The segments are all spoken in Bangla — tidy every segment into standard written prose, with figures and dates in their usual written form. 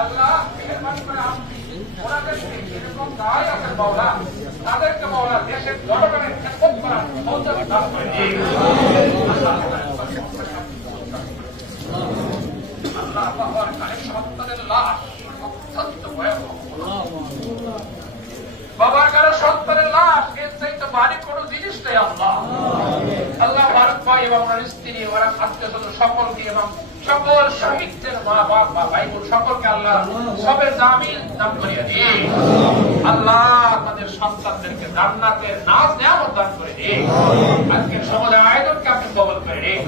আল্লাহ মেহেরবানি করে আপনি ওনাদেরকে এরকম গায়ে আছেন মাওলা, তাদেরকে মাওলা দেশের জনগণের খেদমত করার সৌজন্য দান করে দিন। আল্লাহ আল্লাহর কাছে সন্তানের লাশ অত্যন্ত ভয়াবহ। বাবার কারো সন্তানের লাশ এর চাইতে ভারী কোনো জিনিস নেই। আল্লাহ আল্লাহ ভারত ভাই এবং ওনার স্ত্রী ওরা আত্মীয় সকলকে এবং সকল শহীদদের মা বাপ বা ভাই বোন সকলকে আল্লাহ সবের জামিন দান করিয়া দিন। আল্লাহ আমাদের সন্তানদেরকে জান্নাতের নাজ নেয়ামত দান করে দিন। আজকের সমাজের আয়োজনকে আপনি কবুল করে নিন।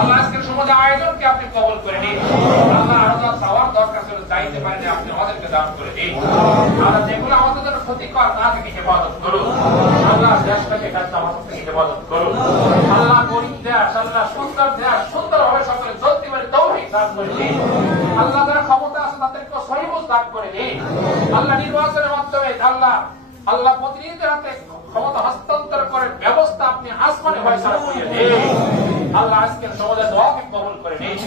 আল্লাহ আজকের সমাজের আয়োজনকে আপনি কবুল করে নিন। আল্লাহ আরো যা চাওয়ার দরকার ছিল চাইতে পারেন আপনি আমাদেরকে দান করে দিন। আল্লাহ যেগুলো আমাদের জন্য ক্ষতিকর তা থেকে হেফাজত করুন। আল্লাহ দেশটাকে আমাদের থেকে হেফাজত করুন। আল্লাহ গরিব দেশ, আল্লাহ সুন্দর দেশ সুন্দরভাবে সকলে চলতে পারে তৌফিক দান করে দিন। আল্লাহ যারা ক্ষমতা আছে তাদেরকে সহিবুজ দান করে দিন। আল্লাহ নির্বাচনের মাধ্যমে আল্লাহ প্রতিনিধিদের হাতে ক্ষমতা হস্তান্তর করার ব্যবস্থা আপনি আসমানে ফয়সালা করিয়ে দিন। আল্লাহ আজকের সমাজের দোয়াকে কবুল করে নিন।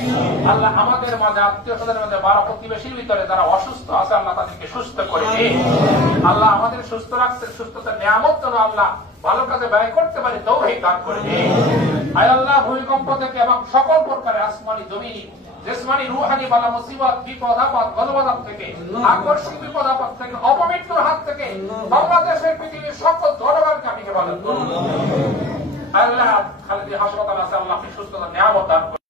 আল্লাহ আমাদের মাঝে আত্মীয় স্বজনের মাঝে বারা প্রতিবেশীর ভিতরে যারা অসুস্থ আছে আল্লাহ তাদেরকে সুস্থ করে দিন। আল্লাহ আমাদের সুস্থ রাখছেন, সুস্থতার নিয়ামত যেন আল্লাহ ভালো কাজে ব্যয় করতে পারি তৌফিক দান করে দিন। আয় আল্লাহ ভূমিকম্প থেকে এবং সকল প্রকারের আসমানি জমিনি জিসমানি রুহানি বালা মুসিবত বিপদ আপদ গজবাদ থেকে আকস্মিক বিপদ আপদ থেকে অপমৃত্যুর হাত থেকে বাংলাদেশের পৃথিবীর সকল জনগণকে আপনি হেফাজত করুন। আল্লাহ খালেদী হাসপাতাল আছে আল্লাহ আপনি সুস্থতা নিয়ামত দান করুন।